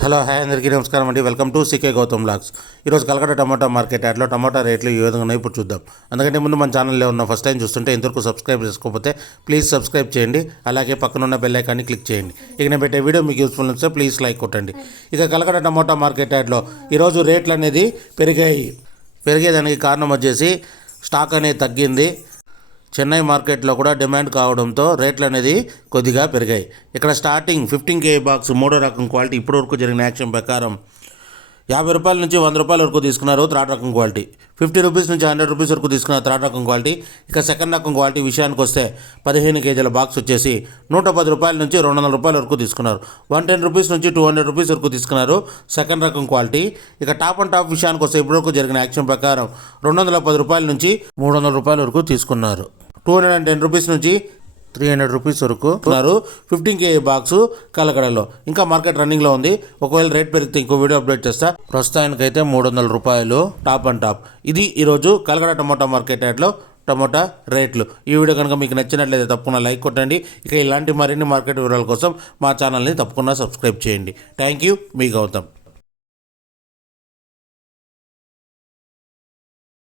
Hello hi అందరికీ నమస్కారం అండి. Welcome to CK Gautam blogs. ఈరోజు కలకట్ట టమాటా మార్కెట్ యార్డ్లో టమాటా రేట్లు ఏ విధంగా ఉన్నాయో ఇప్పుడు చూద్దాం. అందుకంటే ముందు మన ఛానల్లో ఉన్న ఫస్ట్ టైం చూస్తుంటే ఇంతవరకు సబ్స్క్రైబ్ చేసుకోకపోతే ప్లీజ్ సబ్స్క్రైబ్ చేయండి. అలాగే పక్కనున్న బెల్ ఐకాన్ని క్లిక్ చేయండి. ఇక నేను పెట్టే వీడియో మీకు యూస్ఫుల్ ఉంటే ప్లీజ్ లైక్ కొట్టండి. ఇక కలకట్ట టమాటా మార్కెట్ యార్డ్లో ఈరోజు రేట్లు అనేది పెరిగేదానికి కారణం వచ్చేసి స్టాక్ అనేది తగ్గింది. చెన్నై మార్కెట్లో కూడా డిమాండ్ కావడంతో రేట్లు అనేది కొద్దిగా పెరిగాయి. ఇక్కడ స్టార్టింగ్ 15 kg బాక్స్ మూడో రకం క్వాలిటీ ఇప్పటివరకు జరిగిన యాక్షన్ ప్రకారం 50 రూపాయల నుంచి 100 రూపాయల వరకు తీసుకున్నారు థర్డ్ రకం క్వాలిటీ. 50 రూపీస్ నుంచి 100 రూపీస్ వరకు తీసుకున్నారు థర్డ్ రకం క్వాలిటీ. ఇక సెకండ్ రకం క్వాలిటీ విషయానికి వస్తే 15 kgల బాక్స్ వచ్చేసి 110 రూపాయల నుంచి 200 రూపాయల వరకు తీసుకున్నారు. 110 రూపీస్ నుంచి 200 రూపీస్ వరకు తీసుకున్నారు సెకండ్ రకం క్వాలిటీ. ఇక టాప్ అండ్ టాప్ విషయానికి వస్తే ఇప్పటివరకు జరిగిన యాక్షన్ ప్రకారం 210 రూపాయల నుంచి 300 రూపాయల వరకు తీసుకున్నారు. 210 రూపీస్ నుంచి 300 రూపీస్ వరకు 15 kg బాక్స్ కలకడలో ఇంకా మార్కెట్ రన్నింగ్లో ఉంది. ఒకవేళ రేట్ పెరిగితే ఇంకో వీడియో అప్డేట్ చేస్తా. ప్రస్తుతానికైతే 300 రూపాయలు టాప్ అండ్ టాప్. ఇది ఈరోజు కలకడ టమోటా మార్కెట్ యార్డ్లో టమోటా రేట్లు. ఈ వీడియో కనుక మీకు నచ్చినట్లయితే తప్పకుండా లైక్ కొట్టండి. ఇక ఇలాంటి మరిన్ని మార్కెట్ వివరాల కోసం మా ఛానల్ని తప్పకుండా సబ్స్క్రైబ్ చేయండి. థ్యాంక్ యూ, మీ గౌతమ్.